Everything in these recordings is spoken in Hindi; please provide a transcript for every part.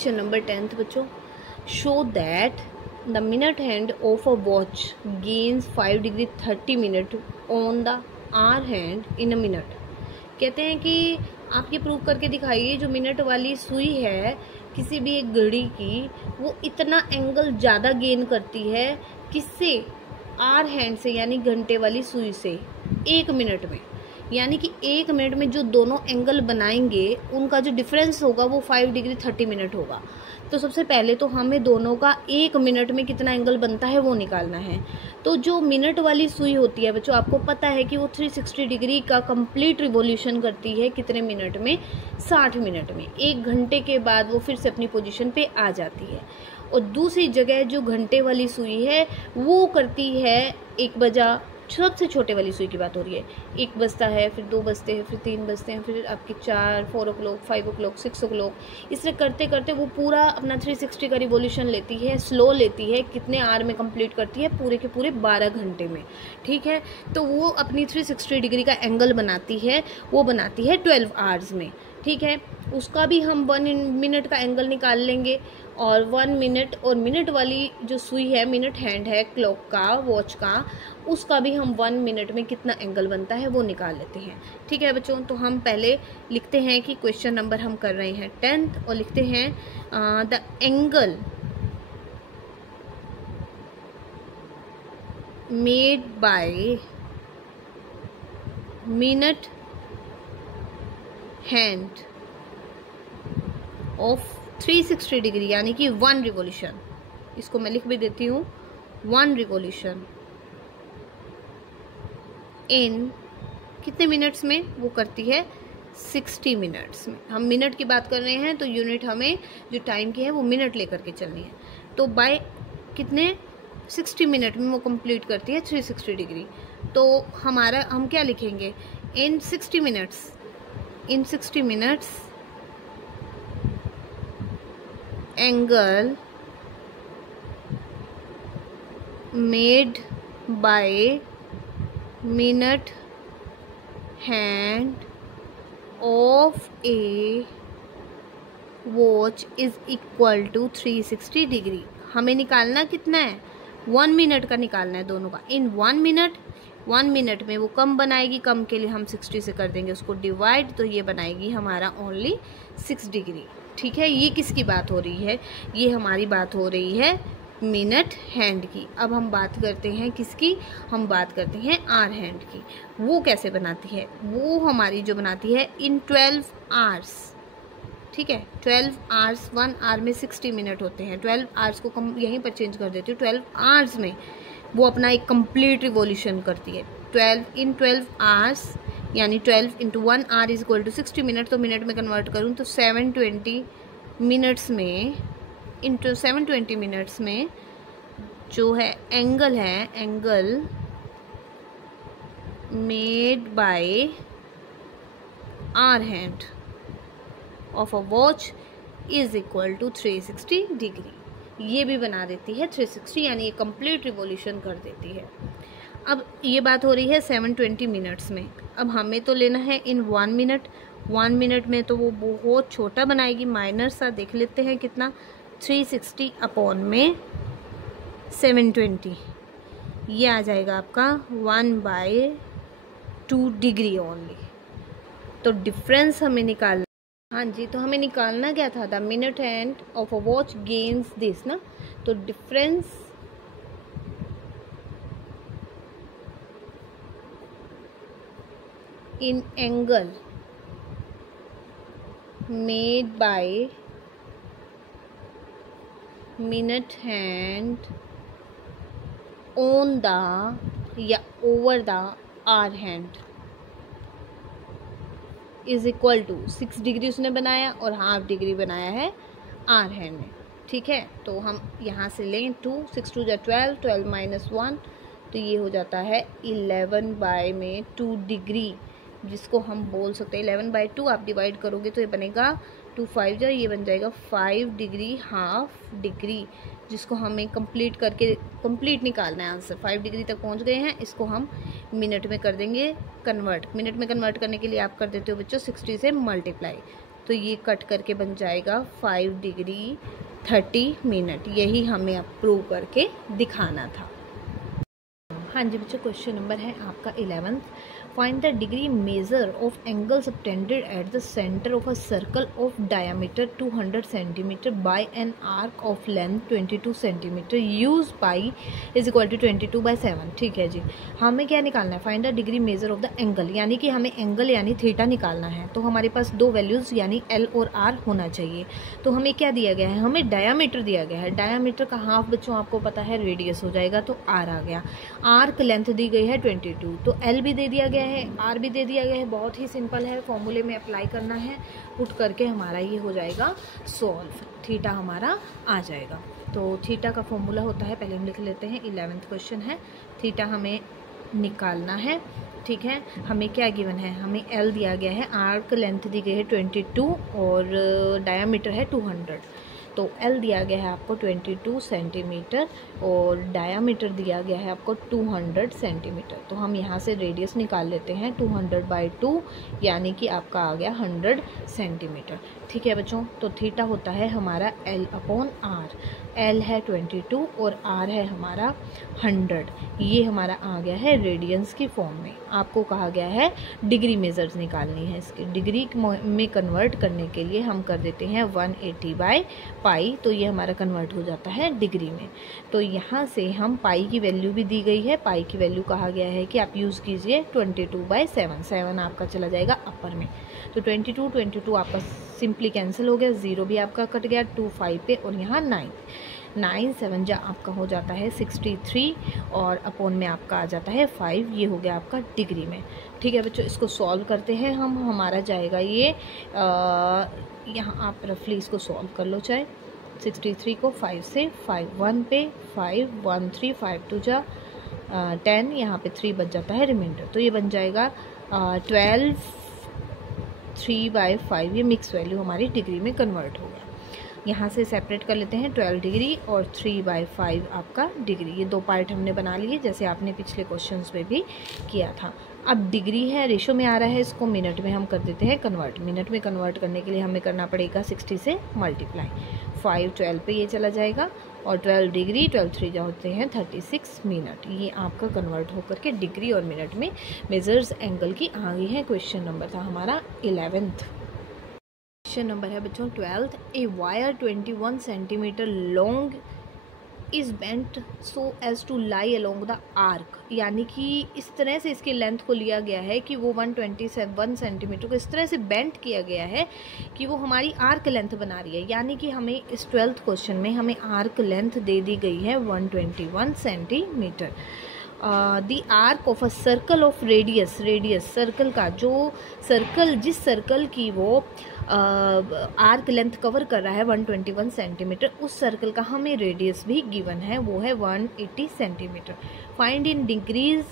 क्वेश्चन नंबर 10 बच्चों, show that the minute hand of a watch gains 5 degree 30 minute on the hour hand in a minute. कहते हैं कि आप ये प्रूव करके दिखाइए जो मिनट वाली सुई है किसी भी एक घड़ी की, वो इतना एंगल ज़्यादा गेन करती है किससे, आवर हैंड से यानी घंटे वाली सुई से, 1 मिनट में। यानी कि 1 मिनट में जो दोनों एंगल बनाएंगे उनका जो डिफरेंस होगा वो 5 डिग्री 30 मिनट होगा। तो सबसे पहले तो हमें दोनों का 1 मिनट में कितना एंगल बनता है वो निकालना है। तो जो मिनट वाली सुई होती है बच्चों, आपको पता है कि वो 360 डिग्री का कंप्लीट रिवॉल्यूशन करती है कितने मिनट में, 60 मिनट में। 1 घंटे के बाद वो फिर से अपनी पोजीशन पे आ जाती है। और दूसरी जगह जो घंटे वाली सुई है वो करती है 1 बजा, सबसे छोटे वाली सुई की बात हो रही है, 1 बजता है, फिर 2 बजते हैं, फिर 3 बजते हैं, फिर आपके 4, 4 o'clock, 5 o'clock, 6 o'clock। इससे करते करते वो पूरा अपना 360 का रिवॉल्यूशन लेती है, स्लो लेती है। कितने आवर में कंप्लीट करती है, पूरे के पूरे 12 घंटे में। ठीक है, तो वो अपनी 360 डिग्री का एंगल बनाती है, वो बनाती है 12 आवर्स में। ठीक है, उसका भी हम 1 मिनट का एंगल निकाल लेंगे। और 1 मिनट और मिनट वाली जो सुई है, मिनट हैंड है क्लॉक का, वॉच का, उसका भी हम 1 मिनट में कितना एंगल बनता है वो निकाल लेते हैं। ठीक है बच्चों, तो हम पहले लिखते हैं कि क्वेश्चन नंबर हम कर रहे हैं 10th और लिखते हैं the angle made by minute hand of 360 degree यानी कि 1 रिवॉल्यूशन। इसको मैं लिख भी देती हूँ, 1 रिवॉल्यूशन इन कितने मिनट्स में, वो करती है 60 मिनट्स में। हम मिनट की बात कर रहे हैं तो यूनिट हमें जो टाइम की है वो मिनट लेकर के चलनी है। तो बाय कितने, 60 मिनट में वो कंप्लीट करती है 360 डिग्री। तो हमारा हम क्या लिखेंगे, in 60 minutes, in 60 minutes angle made by minute hand of a watch is equal to 360 degree. हमें निकालना कितना है, 1 मिनट का निकालना है दोनों का। इन 1 मिनट में वो कम बनाएगी, कम के लिए हम 60 से कर देंगे उसको डिवाइड, तो ये बनाएगी हमारा ओनली 6 डिग्री। ठीक है, ये किसकी बात हो रही है, ये हमारी बात हो रही है मिनट हैंड की। अब हम बात करते हैं किसकी, हम बात करते हैं आवर हैंड की। वो कैसे बनाती है, वो हमारी जो बनाती है इन 12 आवर्स। ठीक है, 12 आवर्स, 1 आवर में 60 मिनट होते हैं। 12 आवर्स को कम यहीं पर चेंज कर देती हूँ, 12 आवर्स में वो अपना एक कंप्लीट रिवॉल्यूशन करती है। 12 आवर्स यानी 12 into 1 hour is equal to 60 minute. तो मिनट में कन्वर्ट करूँ तो 720 मिनट्स में, इंटू 720 मिनट्स में जो है एंगल है, angle made by hour hand of a watch is equal to 360 degree. ये भी बना देती है 360, यानी ये कंप्लीट रिवॉल्यूशन कर देती है। अब ये बात हो रही है 720 मिनट्स में। अब हमें तो लेना है इन 1 मिनट। 1 मिनट में तो वो बहुत छोटा बनाएगी, माइनर सा। देख लेते हैं कितना, 360 अपॉन में 720, ये आ जाएगा आपका 1/2 डिग्री ओनली। तो डिफरेंस हमें निकालना, हाँ जी, तो हमें निकालना क्या था, the minute hand of a watch gains this ना। तो difference in angle made by minute hand on the या over the hour hand is equal to 6 degree उसने बनाया और ½ डिग्री बनाया है आवर हैंड ने। ठीक है, तो हम यहाँ से लें 2, 6 2 12, 12 माइनस 1, तो ये हो जाता है 11/2 डिग्री, जिसको हम बोल सकते हैं 11/2। आप डिवाइड करोगे तो ये बनेगा 2 5 ये बन जाएगा 5 डिग्री, ½ डिग्री, जिसको हमें कंप्लीट करके कंप्लीट निकालना है आंसर। 5 डिग्री तक पहुंच गए हैं, इसको हम मिनट में कर देंगे कन्वर्ट। मिनट में कन्वर्ट करने के लिए आप कर देते हो बच्चों 60 से मल्टीप्लाई, तो ये कट करके बन जाएगा 5 डिग्री 30 मिनट। यही हमें अब प्रूव करके दिखाना था। हाँ जी बच्चों, क्वेश्चन नंबर है आपका 11th। Find the degree measure of angle subtended at the centre of a circle of diameter 200 centimetre by an arc of length 22 centimetre use pi is equal to 22/7। ठीक है जी, हमें क्या निकालना है? Find the degree measure of the angle, यानी कि हमें एंगल यानी थीटा निकालना है। तो हमारे पास दो वैल्यूज़ यानी एल और आर होना चाहिए। तो हमें क्या दिया गया है? हमें डायामीटर दिया गया है। डायामीटर का हाफ बच्चों आपको पता है रेडियस हो जाएगा, तो आर आ गया। आर्क लेंथ दी गई है 22, तो एल भी दे दिया गया है, आर भी दे दिया गया है। बहुत ही सिंपल है, फॉर्मूले में अप्लाई करना है, पुट करके हमारा ये हो जाएगा सॉल्व। थीटा हमारा आ जाएगा। तो थीटा का फॉर्मूला होता है, पहले हम लिख लेते हैं, 11th क्वेश्चन है। थीटा हमें निकालना है। ठीक है, हमें क्या गिवन है? हमें एल दिया गया है, आर्क लेंथ दी गई है 22 और डायामीटर है 200। तो एल दिया गया है आपको 22 सेंटीमीटर और डायामीटर दिया गया है आपको 200 सेंटीमीटर। तो हम यहाँ से रेडियस निकाल लेते हैं, 200/2 यानी कि आपका आ गया 100 सेंटीमीटर। ठीक है बच्चों, तो थीटा होता है हमारा L/R। एल है 22 और आर है हमारा 100। ये हमारा आ गया है रेडियंस की फॉर्म में। आपको कहा गया है डिग्री मेजर्स निकालनी है। इसके डिग्री में कन्वर्ट करने के लिए हम कर देते हैं 180/पाई, तो ये हमारा कन्वर्ट हो जाता है डिग्री में। तो यहाँ से हम पाई की वैल्यू भी दी गई है। पाई की वैल्यू कहा गया है कि आप यूज़ कीजिए 22/7। 7 आपका चला जाएगा अपर में, तो 22 आपका सिंपली कैंसिल हो गया, 0 भी आपका कट गया, 2 5 पे और यहाँ 9 7 जा आपका हो जाता है 63 और अपॉन में आपका आ जाता है 5। ये हो गया आपका डिग्री में। ठीक है बच्चों, इसको सॉल्व करते हैं हम। हमारा जाएगा ये यहाँ आप रफली इसको सॉल्व कर लो चाहे। 63 को 5 से 5 1 पे 5 1 3 5 2 जा 10, यहाँ पे 3 बच जाता है रिमाइंडर। तो ये बन जाएगा 12 3/5। ये मिक्स वैल्यू हमारी डिग्री में कन्वर्ट हो गया। यहाँ से सेपरेट कर लेते हैं 12 डिग्री और 3/5 आपका डिग्री। ये दो पार्ट हमने बना लिए, जैसे आपने पिछले क्वेश्चंस में भी किया था। अब डिग्री है, रेशो में आ रहा है, इसको मिनट में हम कर देते हैं कन्वर्ट। मिनट में कन्वर्ट करने के लिए हमें करना पड़ेगा 60 से मल्टीप्लाई। 5 12 पे ये चला जाएगा और 12 डिग्री 12 3 जो होते हैं 36 मिनट। ये आपका कन्वर्ट होकर के डिग्री और मिनट में मेजर्स एंगल की आ गई है। क्वेश्चन नंबर था हमारा 11th। क्वेश्चन नंबर है बच्चों 12th। A wire 21 centimetre long is bent so as to lie along the arc, यानी कि इस तरह से इसकी लेंथ को लिया गया है कि वो 127 सेंटीमीटर को इस तरह से बेंट किया गया है कि वो हमारी आर्क लेंथ बना रही है। यानी कि हमें इस 12th क्वेश्चन में हमें आर्क लेंथ दे दी गई है 121 centimetre. The arc of a circle of radius, circle का जो सर्कल, जिस सर्कल की वो आर्क लेंथ कवर कर रहा है 121 सेंटीमीटर, उस सर्कल का हमें रेडियस भी गिवन है, वो है 180 centimetre. Find in degrees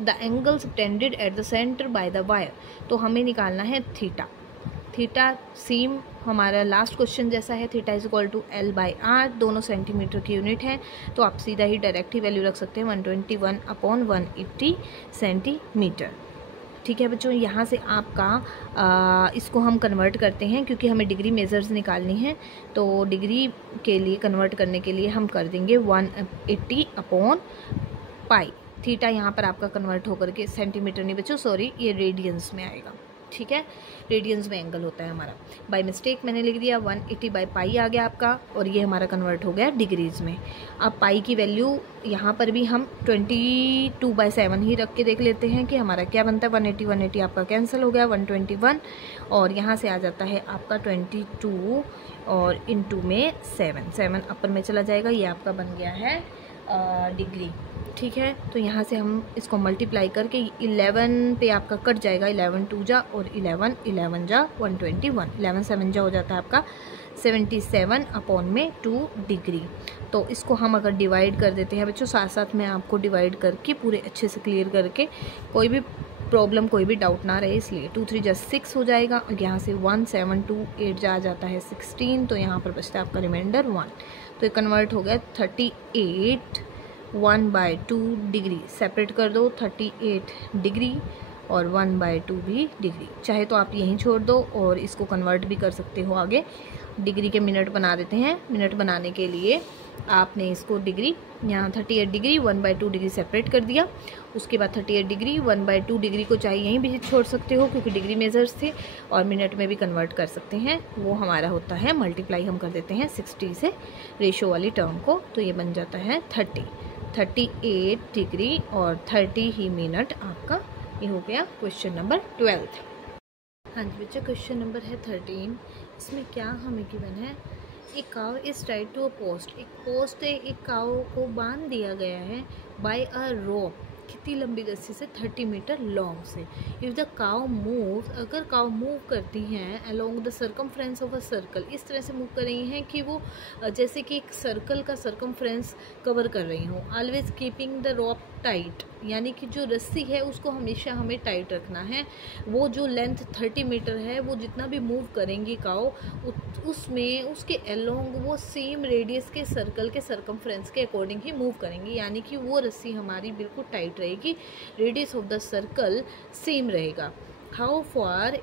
the angle subtended at the centre by the wire. तो हमें निकालना है थीटा। थीटा सेम हमारा लास्ट क्वेश्चन जैसा है, theta is equal to L/R, दोनों सेंटीमीटर की यूनिट है, तो आप सीधा ही डायरेक्ट ही वैल्यू रख सकते हैं 121/180 सेंटीमीटर। ठीक है बच्चों, यहाँ से आपका इसको हम कन्वर्ट करते हैं क्योंकि हमें डिग्री मेजर्स निकालनी है। तो डिग्री के लिए कन्वर्ट करने के लिए हम कर देंगे 180/पाई। थीटा यहाँ पर आपका कन्वर्ट होकर के सेंटीमीटर नहीं बच्चों, सॉरी, ये रेडियंस में आएगा। ठीक है, रेडियंस में एंगल होता है हमारा। बाय मिस्टेक मैंने लिख दिया 180/पाई आ गया आपका, और ये हमारा कन्वर्ट हो गया डिग्रीज में। अब पाई की वैल्यू यहाँ पर भी हम 22/7 ही रख के देख लेते हैं कि हमारा क्या बनता है। 180 आपका कैंसिल हो गया, 121, और यहाँ से आ जाता है आपका 22 और इंटू में 7 अपर में चला जाएगा। ये आपका बन गया है डिग्री। ठीक है, तो यहाँ से हम इसको मल्टीप्लाई करके 11 पे आपका कट जाएगा, 11 2 जा और 11 11 जा 121, 11 7 जा हो जाता है आपका 77/2 डिग्री। तो इसको हम अगर डिवाइड कर देते हैं बच्चों, साथ साथ में आपको डिवाइड करके पूरे अच्छे से क्लियर करके, कोई भी प्रॉब्लम कोई भी डाउट ना रहे, इसलिए 2 3 जा 6 हो जाएगा और यहाँ से 1 7 2 8 जा जाता है 16, तो यहाँ पर बचता है आपका रिमाइंडर 1। तो ये कन्वर्ट हो गया 38 1/2 डिग्री। सेपरेट कर दो 38 डिग्री और 1/2 भी डिग्री। चाहे तो आप यहीं छोड़ दो और इसको कन्वर्ट भी कर सकते हो आगे, डिग्री के मिनट बना देते हैं। मिनट बनाने के लिए आपने इसको डिग्री, यहाँ 38 डिग्री 1/2 डिग्री सेपरेट कर दिया। उसके बाद 38 डिग्री 1/2 डिग्री को चाहे यहीं भी छोड़ सकते हो क्योंकि डिग्री मेजर्स थे, और मिनट में भी कन्वर्ट कर सकते हैं। वो हमारा होता है मल्टीप्लाई हम कर देते हैं 60 से रेशो वाली टर्म को, तो ये बन जाता है 38 डिग्री और 30 ही मिनट आपका। ये हो गया क्वेश्चन नंबर 12। हाँ जी बच्चा, क्वेश्चन नंबर है 13। इसमें क्या हमें गिवन है, एक cow is tied to a post. एक पोस्ट है, एक काव को बांध दिया गया है बाय अ रोप, कितनी लंबी रस्सी से, 30 मीटर लॉन्ग से। इफ़ द काव मूव, अगर काव मूव करती हैं along the circumference of a circle, इस तरह से मूव कर रही हैं कि वो जैसे कि एक सर्कल का सर्कमफ्रेंस कवर कर रही हों। Always keeping the rope tight, यानी कि जो रस्सी है उसको हमेशा हमें टाइट रखना है। वो जो लेंथ 30 मीटर है वो जितना भी मूव करेंगी काव, उसमें उसके अलोंग वो सेम रेडियस के सर्कल के सर्कमफ्रेंस के अकॉर्डिंग ही मूव करेंगी, यानी कि वो रस्सी हमारी बिल्कुल टाइट रहेगी, radius of the circle same रहेगा। How far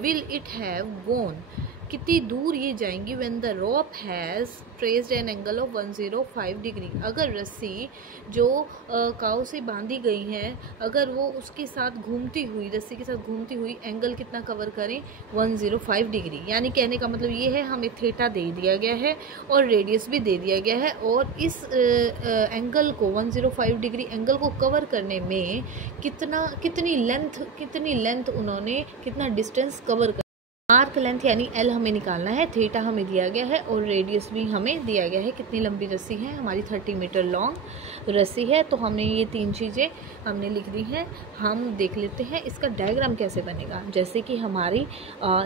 will it have gone, कितनी दूर ये जाएंगी। When the rope has traced an angle of 105 degree, अगर रस्सी जो काव से बांधी गई है, अगर वो उसके साथ घूमती हुई, रस्सी के साथ घूमती हुई एंगल कितना कवर करें, 105 डिग्री। यानी कहने का मतलब ये है हमें थीटा दे दिया गया है और रेडियस भी दे दिया गया है, और इस एंगल को 105 डिग्री एंगल को कवर करने में कितनी लेंथ उन्होंने, कितना डिस्टेंस कवर कर, आर्क लेंथ यानी एल हमें निकालना है, थीटा हमें दिया गया है और रेडियस भी हमें दिया गया है। कितनी लंबी रस्सी है हमारी, 30 मीटर लॉन्ग रस्सी है। तो हमने ये 3 चीज़ें हमने लिख दी हैं। हम देख लेते हैं इसका डायग्राम कैसे बनेगा। जैसे कि हमारी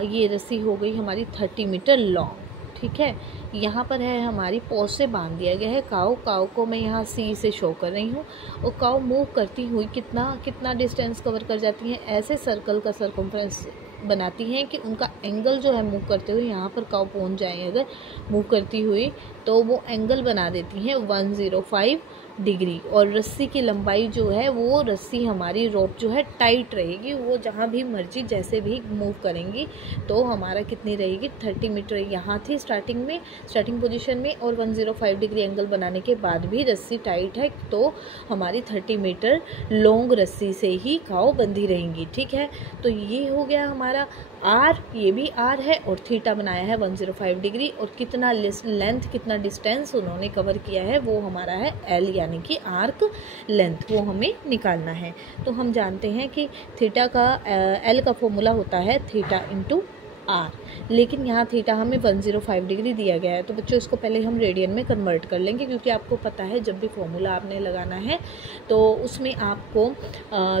ये रस्सी हो गई हमारी 30 मीटर लॉन्ग, ठीक है। यहाँ पर है हमारी पोस्ट से बांध दिया गया है काव को मैं यहाँ सी से शो कर रही हूँ, और काव मूव करती हुई कितना डिस्टेंस कवर कर जाती है, ऐसे सर्कल का सर्कमफ्रेंस बनाती हैं कि उनका एंगल जो है मूव करते हुए यहाँ पर काव पहुँच जाए अगर मूव करती हुई, तो वो एंगल बना देती हैं 105 डिग्री। और रस्सी की लंबाई जो है, वो रस्सी हमारी रोप जो है टाइट रहेगी, वो जहाँ भी मर्जी जैसे भी मूव करेंगी तो हमारा कितनी रहेगी, 30 मीटर यहाँ थी स्टार्टिंग पोजीशन में, और 105 डिग्री एंगल बनाने के बाद भी रस्सी टाइट है, तो हमारी 30 मीटर लॉन्ग रस्सी से ही काव बंधी रहेंगी, ठीक है। तो ये हो गया हमारा आर, ये भी आर है, और थीटा बनाया है 105 डिग्री, और कितना लेंथ, कितना डिस्टेंस उन्होंने कवर किया है वो हमारा है एल, यानी कि आर्क लेंथ, वो हमें निकालना है। तो हम जानते हैं कि थीटा का एल का फॉर्मूला होता है थीटा इंटू आर, लेकिन यहाँ थीटा हमें 105 डिग्री दिया गया है। तो बच्चों इसको पहले हम रेडियन में कन्वर्ट कर लेंगे, क्योंकि आपको पता है जब भी फॉर्मूला आपने लगाना है तो उसमें आपको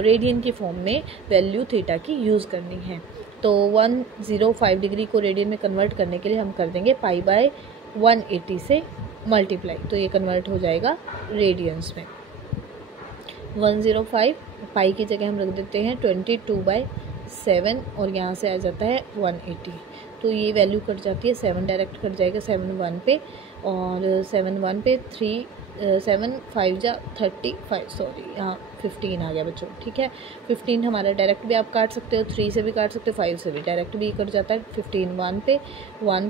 रेडियन की फॉर्म में वैल्यू थीटा की यूज़ करनी है। तो 105 डिग्री को रेडियन में कन्वर्ट करने के लिए हम कर देंगे π/180 से मल्टीप्लाई, तो ये कन्वर्ट हो जाएगा रेडियंस में। 105 पाई की जगह हम रख देते हैं 22/7, और यहाँ से आ जाता है 180, तो ये वैल्यू कट जाती है, 7 डायरेक्ट कट जाएगा 7 1 पे, और 7 1 पे 7 5 जा 35, सॉरी यहाँ 15 आ गया बच्चों, ठीक है। 15 हमारा डायरेक्ट भी आप काट सकते हो, 3 से भी काट सकते हो, 5 से भी डायरेक्ट भी कट जाता है। 15 1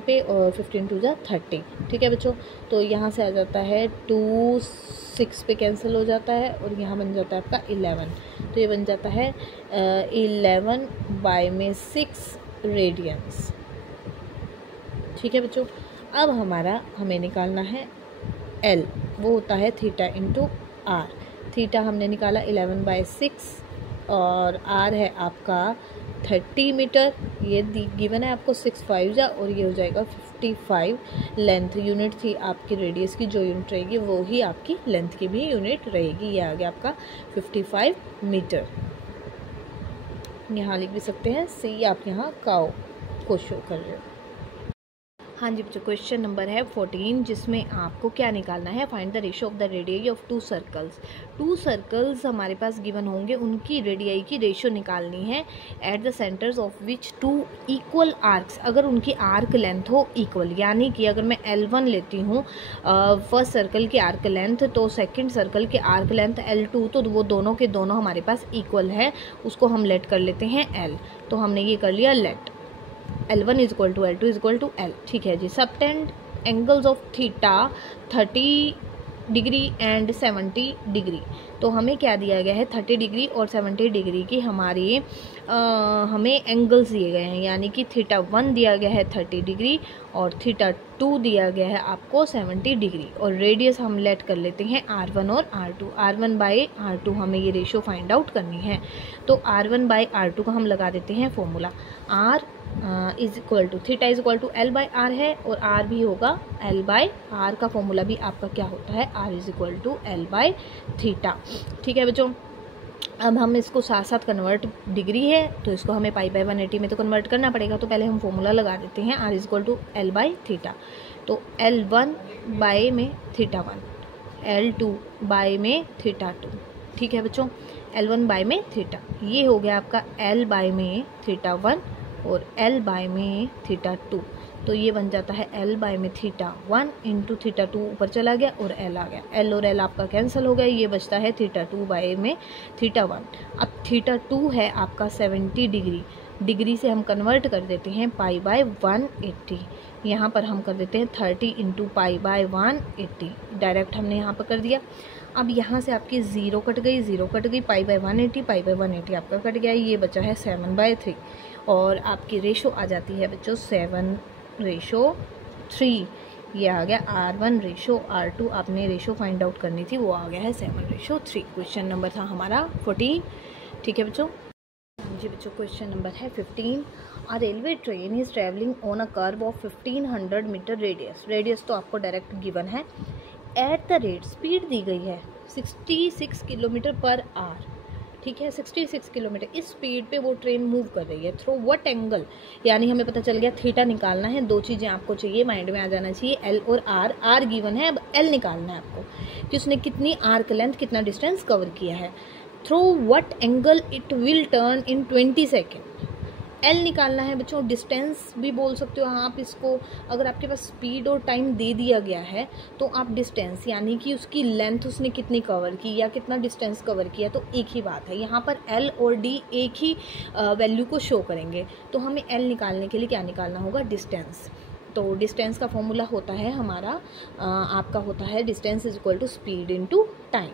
पे और 15 2 जा 30, ठीक है बच्चों। तो यहाँ से आ जाता है 2 6 पे कैंसिल हो जाता है, और यहाँ बन जाता है आपका 11, तो ये बन जाता है 11/6 रेडियंस, ठीक है बच्चों। अब हमें निकालना है एल, वो होता है थीटा इंटू आर। थीटा हमने निकाला 11/6, और आर है आपका 30 मीटर, ये गिवन है आपको 6 5 जा, और ये हो जाएगा 55। लेंथ यूनिट थी आपकी रेडियस की, जो यूनिट रहेगी वो ही आपकी लेंथ की भी यूनिट रहेगी। ये आ गया आपका 55 मीटर। यहाँ लिख भी सकते हैं सी, आप यहाँ काव को शो कर रहे हो। हाँ जी बच्चों, क्वेश्चन नंबर है 14 जिसमें आपको क्या निकालना है, find the ratio of the radii of to circles. To circles हमारे पास गिवन होंगे, उनकी रेडियाई की रेशियो निकालनी है at the centres of which two equal arcs, अगर उनकी आर्क लेंथ हो इक्वल। यानी कि अगर मैं L1 लेती हूँ फर्स्ट सर्कल की आर्क लेंथ, तो सेकंड सर्कल की आर्क लेंथ L2, तो वो दोनों के दोनों हमारे पास इक्वल है, उसको हम लेट कर लेते हैं L। तो हमने ये कर लिया let L1 is equal to L2 is equal to L। ठीक है जी। Subtend angles of theta 30 degree and 70 degree. तो हमें क्या दिया गया है, 30 डिग्री और 70 डिग्री की हमारी हमें एंगल्स दिए गए हैं। यानी कि थीटा 1 दिया गया है 30 डिग्री और थीटा 2 दिया गया है आपको 70 डिग्री। और रेडियस हम लेट कर लेते हैं R1 और R2। R1 बाई R2 हमें ये रेशियो फाइंड आउट करनी है। तो R1 बाई R2 का हम लगा देते हैं formula. R is equal to theta is equal to L by R है, और R भी होगा L बाई आर। का फॉर्मूला भी आपका क्या होता है, R is equal to L by theta. ठीक है बच्चों, अब हम इसको साथ साथ कन्वर्ट, डिग्री है तो इसको हमें पाई बाई 180 में तो कन्वर्ट करना पड़ेगा। तो पहले हम फॉर्मूला लगा देते हैं, R is equal to L by theta. तो L1 बाई में थीटा 1, L2 बाई में थीटा 2। ठीक है बच्चों, L1 बाई में थीटा, ये हो गया आपका L बाई में थीटा 1 और L बाय में थीटा 2। तो ये बन जाता है L बाय में थीटा 1 इंटू थीटा 2 ऊपर चला गया और L आ गया। L और L आपका कैंसिल हो गया, ये बचता है थीटा 2 बाय में थीटा 1। अब थीटा 2 है आपका 70 डिग्री, डिग्री से हम कन्वर्ट कर देते हैं पाई बाय 180। यहाँ पर हम कर देते हैं 30 इंटू पाई बाय 180, डायरेक्ट हमने यहाँ पर कर दिया। अब यहाँ से आपकी ज़ीरो कट गई, ज़ीरो कट गई, पाई बाय 180, पाई बाय 180 आपका कट गया, ये बचा है 7/3। और आपकी रेशो आ जाती है बच्चों 7/3। ये आ गया R1 रेशो R2, आपने रेशो फाइंड आउट करनी थी, वो आ गया है 7/3। क्वेश्चन नंबर था हमारा 14। ठीक है बच्चों जी बच्चों, क्वेश्चन नंबर है 15। A railway train is travelling on a curve of 1500 metre radius. Radius तो आपको डायरेक्ट गिवन है। एट द रेट, स्पीड दी गई है 66 किलोमीटर पर आवर। ठीक है, 66 किलोमीटर इस स्पीड पे वो ट्रेन मूव कर रही है। थ्रू व्हाट एंगल, यानी हमें पता चल गया थीटा निकालना है। दो चीज़ें आपको चाहिए, माइंड में आ जाना चाहिए, L और R। R गिवन है, अब L निकालना है आपको कि उसने कितनी आर्क लेंथ, कितना डिस्टेंस कवर किया है। Through what angle it will turn in 20 second. L निकालना है बच्चों। डिस्टेंस भी बोल सकते हो आप इसको, अगर आपके पास स्पीड और टाइम दे दिया गया है तो आप डिस्टेंस यानी कि उसकी लेंथ उसने कितनी कवर की या कितना डिस्टेंस कवर किया, तो एक ही बात है। यहाँ पर L और D एक ही वैल्यू को शो करेंगे। तो हमें L निकालने के लिए क्या निकालना होगा, डिस्टेंस। तो डिस्टेंस का फॉर्मूला होता है हमारा आपका होता है distance is equal to speed into time.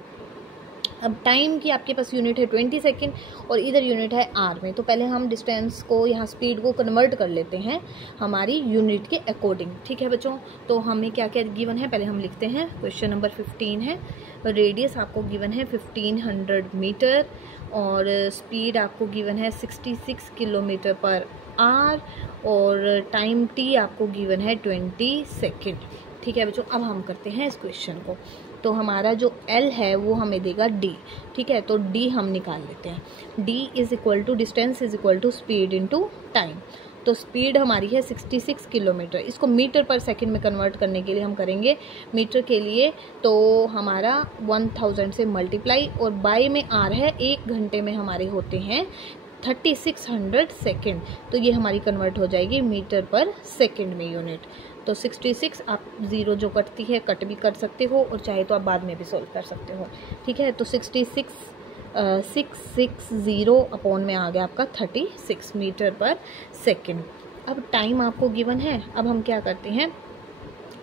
अब टाइम की आपके पास यूनिट है 20 सेकेंड और इधर यूनिट है आर में। तो पहले हम डिस्टेंस को, यहाँ स्पीड को कन्वर्ट कर लेते हैं हमारी यूनिट के अकॉर्डिंग। ठीक है बच्चों, तो हमें क्या क्या गिवन है पहले हम लिखते हैं। क्वेश्चन नंबर 15 है, रेडियस आपको गिवन है 1500 मीटर और स्पीड आपको गिवन है 66 किलोमीटर पर आवर और टाइम टी आपको गिवन है 20 सेकेंड। ठीक है बच्चों, अब हम करते हैं इस क्वेश्चन को। तो हमारा जो L है वो हमें देगा D। ठीक है, तो D हम निकाल लेते हैं। D is equal to distance is equal to speed into time. तो स्पीड हमारी है 66 किलोमीटर, इसको मीटर पर सेकंड में कन्वर्ट करने के लिए हम करेंगे मीटर के लिए। तो हमारा 1000 से मल्टीप्लाई और बाय में R है, 1 घंटे में हमारे होते हैं 3600 सेकेंड। तो ये हमारी कन्वर्ट हो जाएगी मीटर पर सेकेंड में यूनिट। तो 66 आप ज़ीरो जो कटती है कट भी कर सकते हो और चाहे तो आप बाद में भी सोल्व कर सकते हो। ठीक है, तो 660 अपॉन में आ गया आपका 36 मीटर पर सेकेंड। अब टाइम आपको गिवन है, अब हम क्या करते हैं,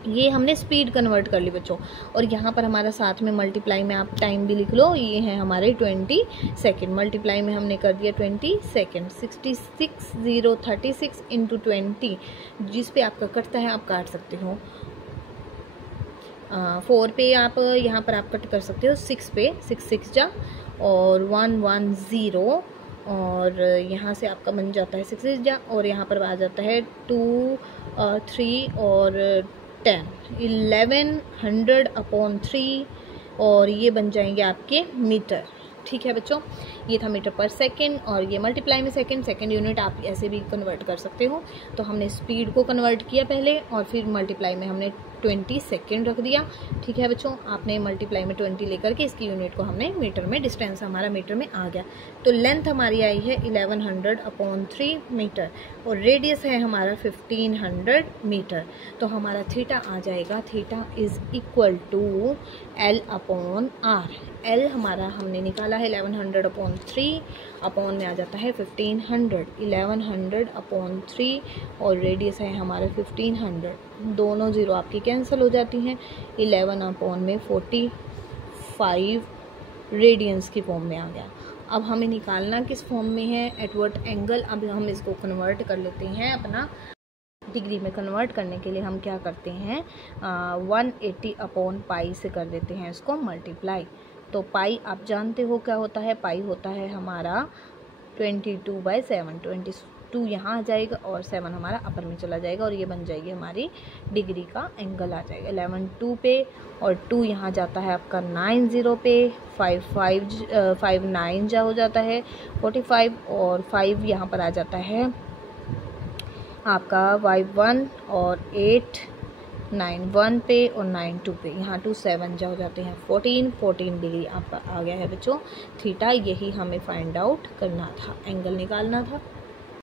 ये हमने स्पीड कन्वर्ट कर ली बच्चों और यहाँ पर हमारा साथ में मल्टीप्लाई में आप टाइम भी लिख लो, ये है हमारे 20 सेकेंड। मल्टीप्लाई में हमने कर दिया 20 सेकेंड। 36 इंटू 20, जिस पे आपका कटता है आप काट सकते हो। 4 पे आप यहाँ पर आप कट कर सकते हो, 6 पे 6 जा और 110 और यहाँ से आपका बन जाता है 6 जा और यहाँ पर आ जाता है 2 3 और 10 1100 अपॉन 3 और ये बन जाएंगे आपके मीटर। ठीक है बच्चों, ये था मीटर पर सेकंड और ये मल्टीप्लाई में सेकंड यूनिट आप ऐसे भी कन्वर्ट कर सकते हो। तो हमने स्पीड को कन्वर्ट किया पहले और फिर मल्टीप्लाई में हमने 20 सेकेंड रख दिया। ठीक है बच्चों, आपने मल्टीप्लाई में 20 लेकर के इसकी यूनिट को हमने मीटर में, डिस्टेंस हमारा मीटर में आ गया। तो लेंथ हमारी आई है 1100/3 मीटर और रेडियस है हमारा 1500 मीटर। तो हमारा थीटा आ जाएगा, theta is equal to L/R। L हमारा हमने निकाला है 1100/3, अपॉन में आ जाता है 1500, 1100/3 और रेडियस है हमारा 1500। दोनों ज़ीरो आपकी कैंसिल हो जाती हैं। 11/45 रेडियंस की फॉर्म में आ गया। अब हमें निकालना किस फॉर्म में है, एट व्हाट एंगल। अब हम इसको कन्वर्ट कर लेते हैं, अपना डिग्री में कन्वर्ट करने के लिए हम क्या करते हैं, 180/पाई से कर देते हैं इसको मल्टीप्लाई। तो पाई आप जानते हो क्या होता है, पाई होता है हमारा 22/7, 22 यहाँ आ जाएगा और 7 हमारा अपर में चला जाएगा और ये बन जाएगी हमारी डिग्री का एंगल आ जाएगा। 11 पे और 2 यहाँ जाता है आपका 90 पे, 5 9 जा हो जाता है 45 और 5 यहाँ पर आ जाता है आपका 51 और 8 9 1 पे और 9 2 पे, यहाँ 2 7 जा हो जाते हैं 14 डिग्री आपका आ गया है बच्चों थीटा। यही हमें फाइंड आउट करना था, एंगल निकालना था।